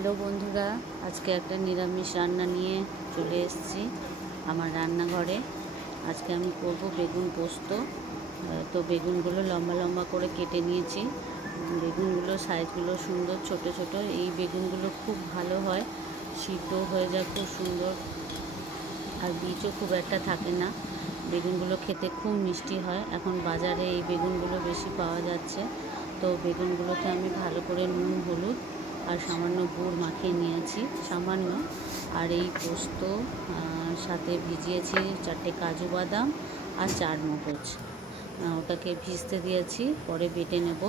Hello বন্ধুরা, আজকে একটা নিরামিষ রান্না নিয়ে চলে এসেছি আমার রান্নাঘরে। আজকে আমি করব বেগুন পোস্ত। তো বেগুনগুলো লম্বা লম্বা করে কেটে নিয়েছি। বেগুনগুলো সাইজগুলো সুন্দর, ছোট ছোট। এই বেগুনগুলো খুব ভালো হয়, সিদ্ধ হয়ে যায় খুব সুন্দর, আর বীজও খুব একটা থাকে না। বেগুনগুলো খেতে খুব মিষ্টি হয়। এখন বাজারে এই বেগুনগুলো বেশি পাওয়া যাচ্ছে। তো বেগুনগুলোকে আমি ভালো করে নুন, হলুদ আর সামান্য গুড় মাখিয়ে নিয়েছি, সামান্য। আর এই পোস্ত সাথে ভিজিয়েছি 4টে কাজু বাদাম আর 4 মগজ। ওটাকে ভিজতে দিয়েছি, পরে বেটে নেব।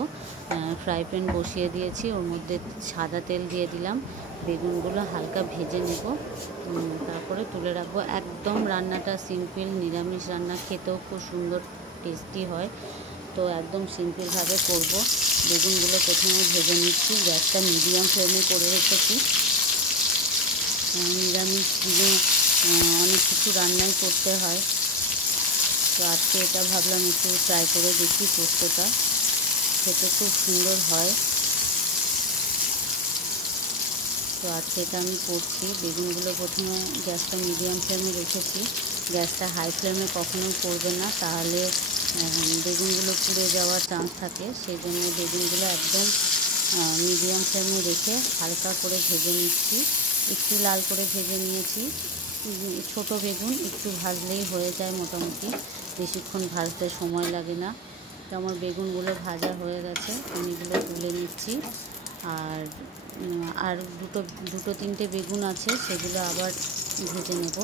ফ্রাই প্যান বসিয়ে দিয়েছি, ওর মধ্যে সাদা তেল দিয়ে দিলাম। বেগুনগুলো হালকা ভেজে নেব, তারপরে তুলে রাখবো। একদম রান্নাটা সিম্পল, নিরামিষ রান্না, খেতেও খুব সুন্দর টেস্টি হয়। তো একদম সিম্পলভাবে করব। বেগুনগুলো প্রথমে ভেজে নিচ্ছি, গ্যাসটা মিডিয়াম ফ্লেমে করে রেখেছি। নিরামিষ দিনে অনেক কিছু রান্নাই করতে হয়, তো আজকে এটা ভাবলাম একটু ট্রাই করে দেখি। পোস্তটা খেতে খুব সুন্দর হয়, তো আজকে এটা আমি করছি। বেগুনগুলো প্রথমে গ্যাসটা মিডিয়াম ফ্লেমে রেখেছি। গ্যাসটা হাই ফ্লেমে কখনোই করবে না, তাহলে বেগুনগুলো পুড়ে যাওয়ার চান্স থাকে। সেই জন্য বেগুনগুলো একদম মিডিয়াম ফ্লেমে রেখে হালকা করে ভেজে নিচ্ছি। একটু লাল করে ভেজে নিয়েছি। ছোট বেগুন একটু ভাজলেই হয়ে যায় মোটামুটি, বেশিক্ষণ ভাজতে সময় লাগে না। তো আমার বেগুনগুলো ভাজা হয়ে গেছে, আমি এগুলো তুলে নিচ্ছি। আর আর দুটো তিনটে বেগুন আছে, সেগুলো আবার ভেজে নেব।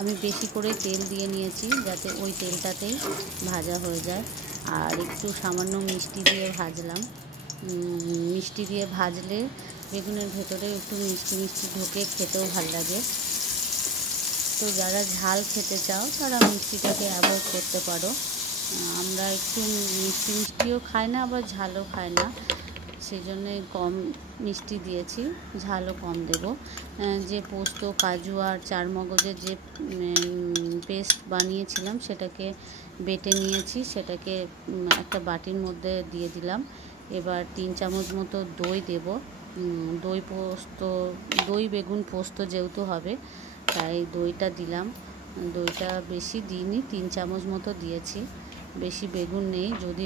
আমি বেশি করে তেল দিয়ে নিয়েছি, যাতে ওই তেলটাতেই ভাজা হয়ে যায়। আর একটু সামান্য মিষ্টি দিয়ে ভাজলাম। মিষ্টি দিয়ে ভাজলে বেগুনের ভেতরে একটু মিষ্টি মিষ্টি ঢোকে, খেতেও ভাল লাগে। তো যারা ঝাল খেতে চাও তারা মিষ্টিটাকে অ্যাভয়েড করতে পারো। আমরা একটু মিষ্টি মিষ্টিও খাই না, আবার ঝালও খাই না, সেই জন্যে কম মিষ্টি দিয়েছি, ঝালও কম দেব। যে পোস্ত, কাজু আর 4 মগজের যে পেস্ট বানিয়েছিলাম, সেটাকে বেটে নিয়েছি, সেটাকে একটা বাটির মধ্যে দিয়ে দিলাম। এবার 3 চামচ মতো দই দেব। দই বেগুন পোস্ত যেহেতু হবে, তাই দইটা দিলাম। দইটা বেশি দিইনি, 3 চামচ মতো দিয়েছি, বেশি বেগুন নেই। যদি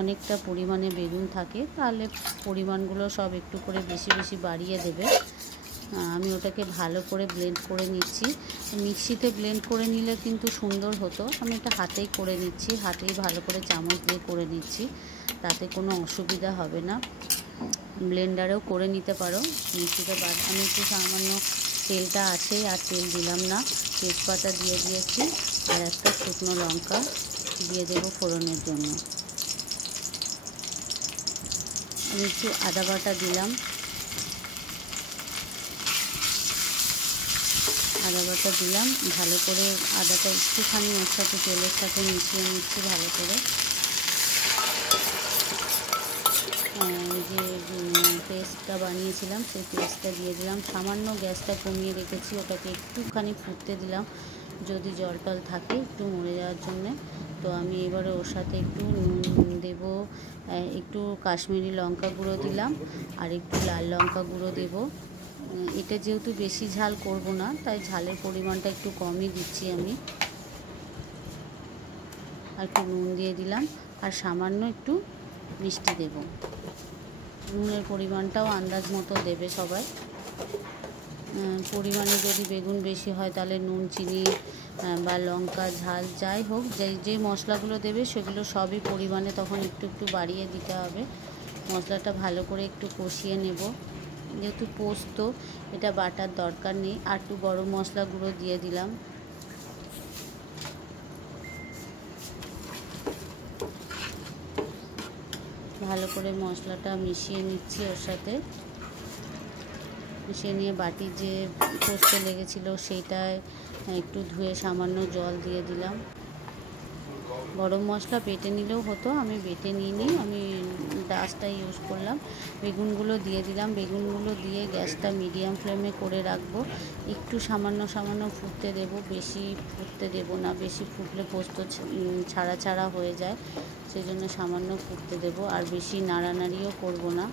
অনেকটা পরিমাণে বেগুন থাকে, তাহলে পরিমাণগুলো সব একটু করে বেশি বেশি বাড়িয়ে দেবে। আমি ওটাকে ভালো করে ব্লেন্ড করে নিচ্ছি। মিক্সিতে ব্লেন্ড করে নিলে কিন্তু সুন্দর হতো, আমি এটা হাতেই করে নিচ্ছি। হাতেই ভালো করে চামচ দিয়ে করে নিচ্ছি, তাতে কোনো অসুবিধা হবে না। ব্লেন্ডারেও করে নিতে পারো, মিক্সিতে আমি একটু সামান্য তেলটা আছেই, আর তেল দিলাম না। তেজপাতা দিয়ে দিয়েছি, আর একটা শুকনো লঙ্কা দিয়ে দেবো ফোড়নের জন্য। আমি একটু আদা বাটা দিলাম, ভালো করে আদাটা একটুখানি ওর সাথে তেলের সাথে মিশিয়ে নিচ্ছি ভালো করে। যে পেস্টটা বানিয়েছিলাম, সেই পেস্টটা দিয়ে দিলাম। সামান্য গ্যাসটা কমিয়ে রেখেছি, ওটাকে একটুখানি ফুটতে দিলাম, যদি জল টল থাকে একটু মরে যাওয়ার জন্যে। তো আমি এবারে ওর সাথে একটু নুন দেবো, একটু কাশ্মীরি লঙ্কা গুঁড়ো দিলাম, আর একটু লাল লঙ্কা গুঁড়ো দেবো। এটা যেহেতু বেশি ঝাল করব না, তাই ঝালের পরিমাণটা একটু কমই দিচ্ছি আমি। আর একটু নুন দিয়ে দিলাম, আর সামান্য একটু মিষ্টি দেব। নুনের পরিমাণটাও আন্দাজ মতো দেবে সবাই। পরিমাণে যদি বেগুন বেশি হয়, তাহলে নুন, চিনি বা লঙ্কা, ঝাল যাই হোক, যেই মশলাগুলো দেবে সেগুলো সবই পরিমাণে তখন একটু একটু বাড়িয়ে দিতে হবে। মশলাটা ভালো করে একটু কষিয়ে নেব। যেহেতু পোস্ত, এটা বাটার দরকার নেই। আর একটু গরম মশলা গুঁড়ো দিয়ে দিলাম। ভালো করে মশলাটা মিশিয়ে নিচ্ছি ওর সাথে। মিশিয়ে নিয়ে বাটি যে পোস্ত লেগেছিল সেইটায় একটু ধুয়ে সামান্য জল দিয়ে দিলাম। গরম মশলা বেটে নিলেও হতো, আমি বেটে নিইনি, আমি ডাস্টটা ইউজ করলাম। বেগুনগুলো দিয়ে দিলাম। বেগুনগুলো দিয়ে গ্যাসটা মিডিয়াম ফ্লেমে করে রাখবো। একটু সামান্য সামান্য ফুটতে দেব, বেশি ফুটতে দেব না, বেশি ফুটলে পোস্ত ছাড়া ছাড়া হয়ে যায়, সেই জন্য সামান্য ফুটতে দেব। আর বেশি নাড়ানাড়িও করব না।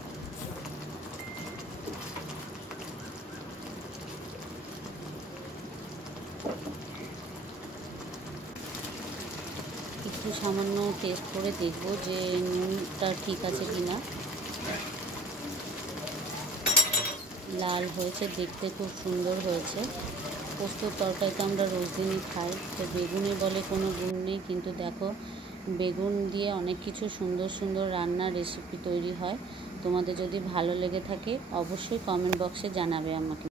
একটু সামান্য টেস্ট করে দেখব যে নুনটা ঠিক আছে কি না। লাল হয়েছে, দেখতে খুব সুন্দর হয়েছে। পোস্তর তরকারি তো আমরা রোজ দিনই খাই, তো বেগুনে বলে কোনো গুণ নেই, কিন্তু দেখো বেগুন দিয়ে অনেক কিছু সুন্দর সুন্দর রান্নার রেসিপি তৈরি হয়। তোমাদের যদি ভালো লেগে থাকে অবশ্যই কমেন্ট বক্সে জানাবে আমাকে।